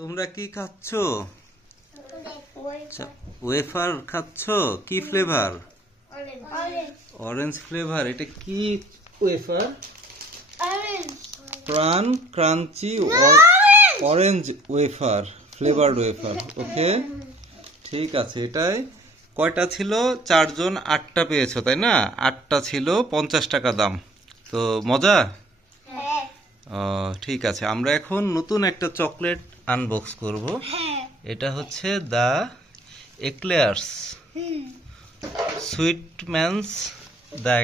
তোমরা কি খাচ্ছো? ওয়েফার খাচ্ছো? কি ফ্লেভার? Orange flavour. এটা কি wafer? Pran crunchy orange wafer, flavoured wafer. Okay, ঠিক আছে। এটাই কয়টা ছিল? 4 জন 8টা পেয়েছো, তাই না? 8টা ছিল, 50 টাকা দাম। তো মজা। ঠিক আছে, আমরা এখন নতুন একটা চকলেট আনবক্স করব। এটা হচ্ছে the eclairs, Sweetman's the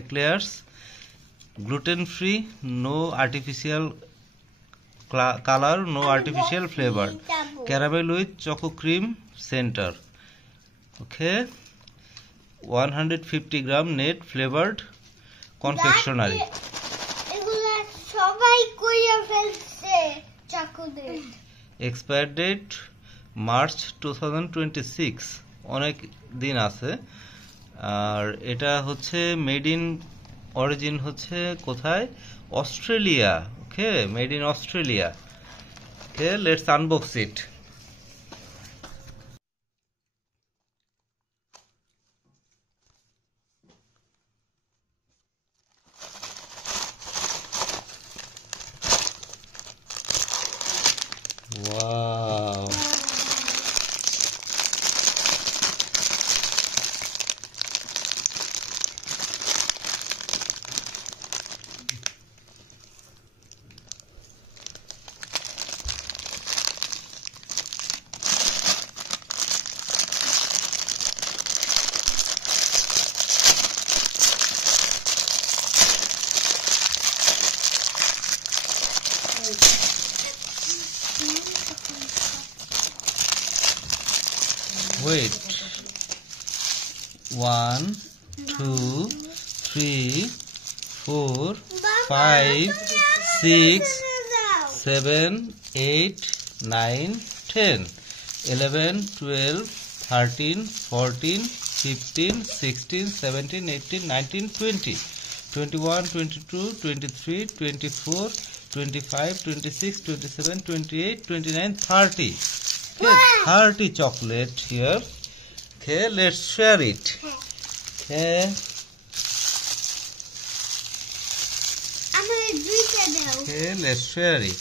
eclairs, gluten free, no artificial colour, no artificial flavour, caramel with choco cream centre. Okay, 150 gram net flavoured confectionery. Expire date March 2026, অনেক দিন আছে। আর এটা হচ্ছে মেড ইন অরিজিন হচ্ছে কোথায়? অস্ট্রেলিয়া। ওকে, made in Australia. Okay, let's unbox it. Wow. Wait. 1, 2, 3, 4, 5, 6, 7, 8, 9, 10, 11, 12, 13, 14, 15, 16, 17, 18, 19, 20, 21, 22, 23, 24, 25, 26, 27, 28, 29, 30. Okay, 30 chocolate here. Okay, let's share it. Okay. Okay, let's share it.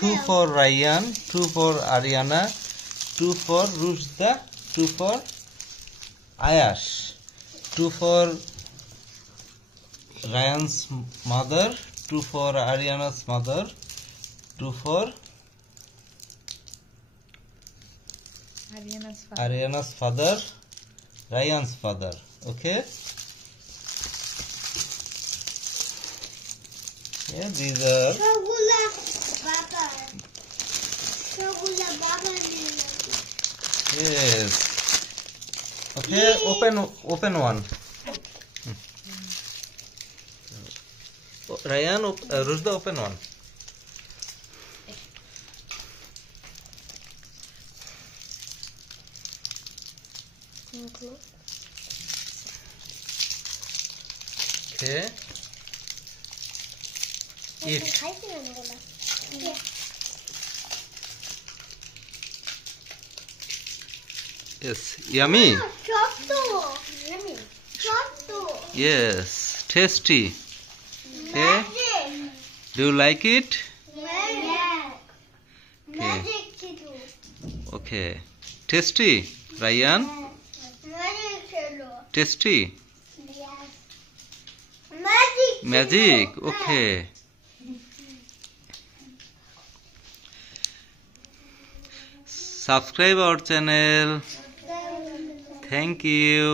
2 for Ryan, 2 for Ariana, 2 for Rushda, 2 for Ayash, 2 for Ryan's mother, 2 for Ariana's mother, 2 for Ariana's father, Ryan's father. Okay. Yeah, these are. Yes. Okay, open one. Ryan, Rushda, open one. Okay. Eat. Yes, yummy. Yes, tasty. Okay. Do you like it? Okay. Okay. Tasty, Ryan. Tasty. Magic. Okay. Subscribe our channel. Thank you.